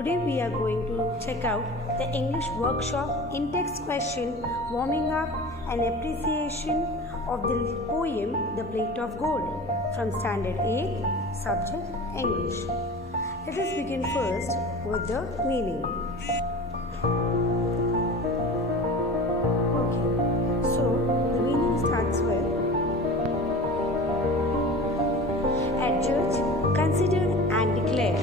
Today we are going to check out the English workshop Intext Question, warming up and appreciation of the poem The Plate of Gold from Standard 8th, subject English. Let us begin first with the meaning. Okay, so the meaning starts with: adjudge, considered and declared.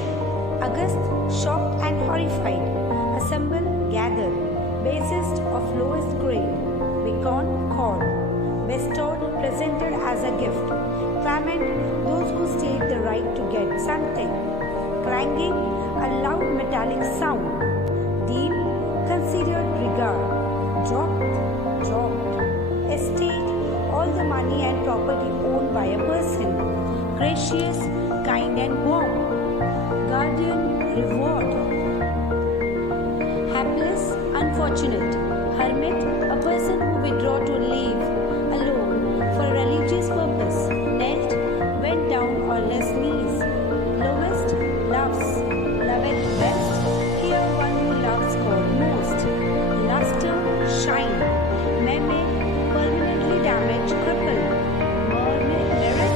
August, shocked and horrified. Assemble, gathered. Basest of lowest grade. Becon, called. Bestowed, presented as a gift. Clamant, those who state the right to get something. Clanging, a loud metallic sound. Deem, considered regard. Dropped. Estate, all the money and property owned by a person. Gracious, kind and warm. Guardian, reward. Hapless, unfortunate. Hermit, a person who withdraw to live alone for a religious purpose. Knelt, went down on less knees. Lowest, loves. Loveth best. Here one who loves God most. Luster, shine. Meme, permanently damaged, crippled. Merit,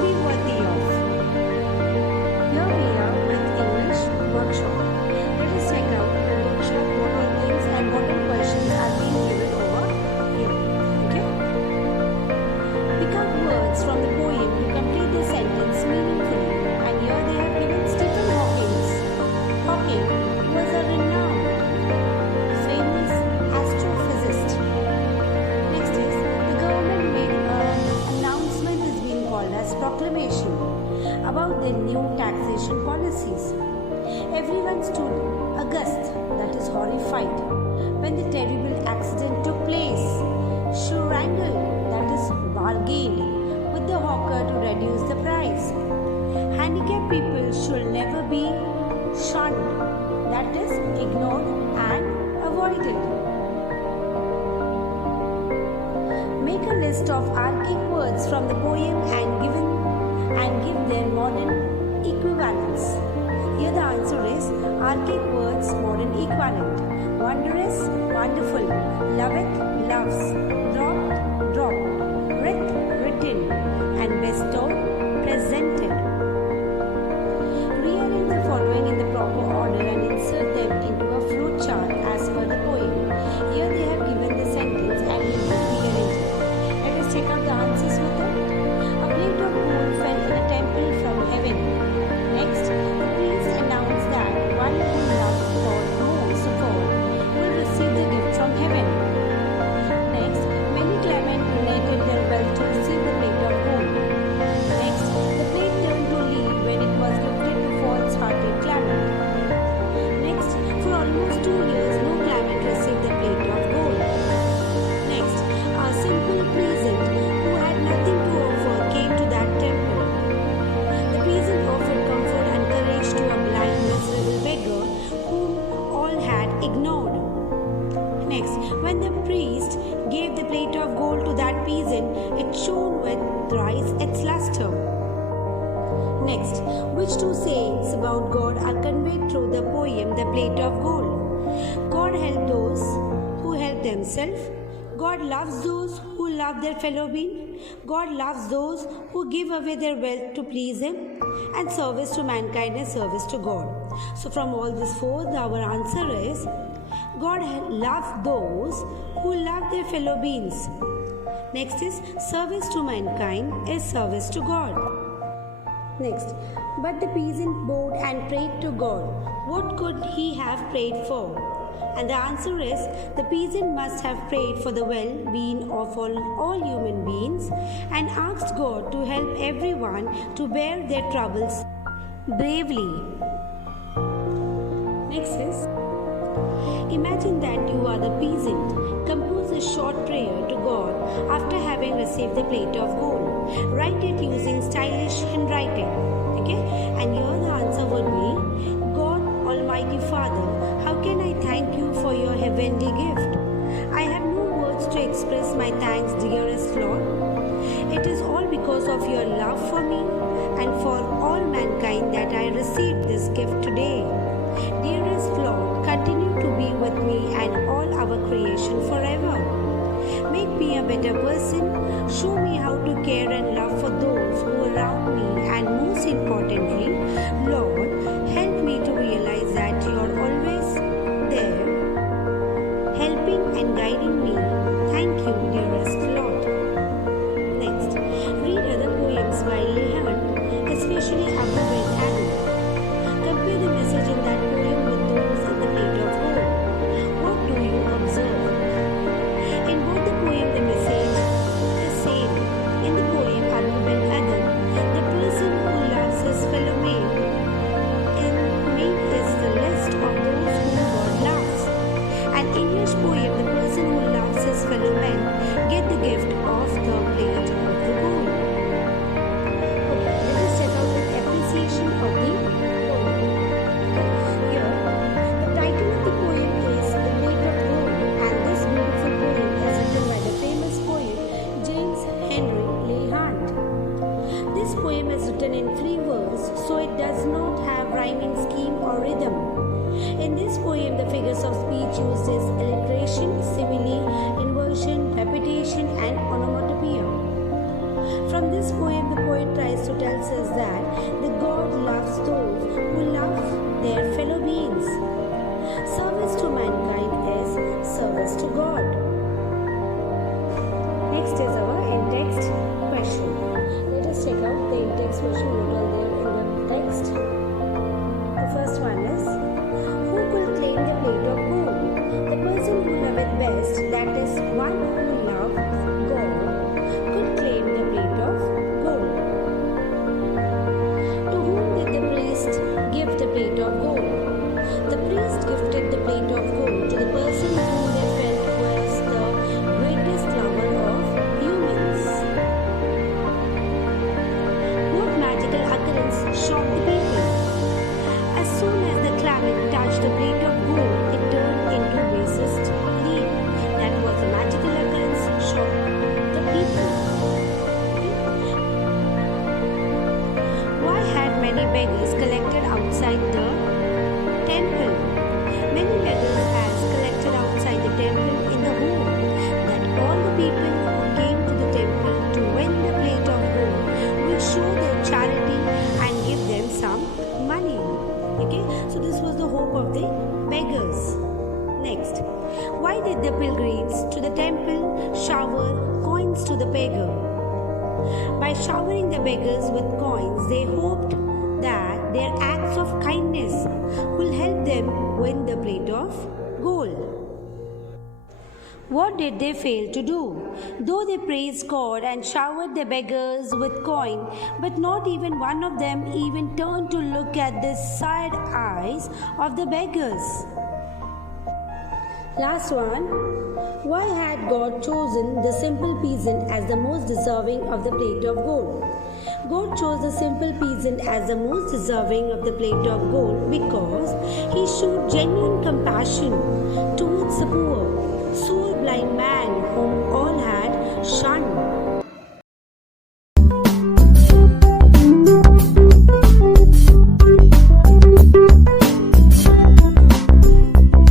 be worthy of. Here we are with English workshop. Let us check out the workshop, what all things and what all questions are being given over here. Okay? Pick out words from the poem to complete the sentence meaningfully. And here they have given Stephen Hawking was a renowned, famous astrophysicist. Next is the government made an announcement is being called as proclamation about their new taxation policies. Everyone stood aghast, that is horrified, when the terrible accident took place. Wrangled, that is bargained, with the hawker to reduce the price. Handicapped people should never be shunned, that is ignored and avoided. Make a list of archaic words from the poem and give their modern equivalents. Here the answer is archaic words, modern equivalent. Wondrous, wonderful. Loveth, loves. Dropped. Writ, written. And bestowed, presented. Rearrange the following in the proper order and insert them into a flowchart chart as per the poem. Here they have given the sentence and we will rearrange it. Let us check out the answers with it. A plate of gold fell in a temple from heaven. Next, the priest announced that one who loves God most of all will receive the gift from heaven. Next, many claimant donated their wealth to receive the plate of gold. Next, the plate turned to lead when it was gifted to false-hearted claimant. Next, for almost 2 years, no claimant received the plate of gold. Next, a simple peasant who had nothing to offer came to that temple. The peasant offered comfort and courage to a blind, miserable beggar whom all had ignored. Next, when the priest gave the plate of gold to that peasant, it shone with thrice its luster. Next, which two sayings about God are conveyed through the poem The Plate of Gold? God helps those who help themselves. God loves those who love their fellow being. God loves those who give away their wealth to please Him. And service to mankind is service to God. So from all these four, our answer is God loves those who love their fellow beings. Next is service to mankind is service to God. Next, but the peasant bowed and prayed to God. What could he have prayed for? And the answer is the peasant must have prayed for the well-being of all human beings and asked God to help everyone to bear their troubles bravely. Next is, imagine that you are the peasant. Compose a short prayer to God after having received the plate of gold. Write it using stylish handwriting. Okay? And here the answer would be, God, Almighty Father, how can I thank you for your heavenly gift? I have no words to express my thanks, dearest Lord. It is all because of your love for me and for all mankind that I received this gift today. Dearest Lord, continue to be with me and all our creation forever. Make me a better person. Show me how to care and love for those who are around me, and most importantly, Lord, help me to realize that you are always there, helping and guiding me. Thank you, dearest Lord. Next, read other poems by Lehan, especially Above and Annie. Compare the message in that poem with those in the plate of gold. What do you observe? In both the poem, the message is the same. In the poem Above and Adam, the person who loves his fellow man is the list of those whom God loves. An English poem, the person who loves his fellow man get the gift of the plate of the gold. Okay, let us check out the appreciation of the poem. Here, the title of the poem is The Plate of Gold, and this beautiful poem is written by the famous poet James Henry Leigh-Hunt. This poem is written in free verse, so it does not have rhyming scheme or rhythm. In this poem, the figures of speech used is alliteration, simile, inversion, repetition, and onomatopoeia. From this poem, the poet tries to tell us that the God loves those who love their fellow beings. Service to mankind is service to God. Next is our in-text question. Let us check out the in-text question what are there in the text. The first one is, who could claim the plate of gold? The person who loveth best, that is, one who loves God, could claim the plate of gold. To whom did the priest give the plate of gold? The priest gifted the plate of gold to the person whom they felt was the greatest lover of humans. What magical occurrence shocked the people? As soon as the claret touched the plate of gold, it turned into racist lead. That was a magical occurrence shocked the people. Why had many beggars collected outside the temple? Many beggars had collected outside the temple in the hope that all the people who came to the temple to win the plate of gold will show their charity and give them some money. Okay, so this was the hope of the beggars. Next, why did the pilgrims to the temple shower coins to the beggar? By showering the beggars with coins, they hoped that their acts of kindness will help them win the plate of gold. What did they fail to do? Though they praised God and showered the beggars with coin, but not even one of them even turned to look at the sad eyes of the beggars. Last one. Why had God chosen the simple peasant as the most deserving of the plate of gold? God chose the simple peasant as the most deserving of the plate of gold because he showed genuine compassion towards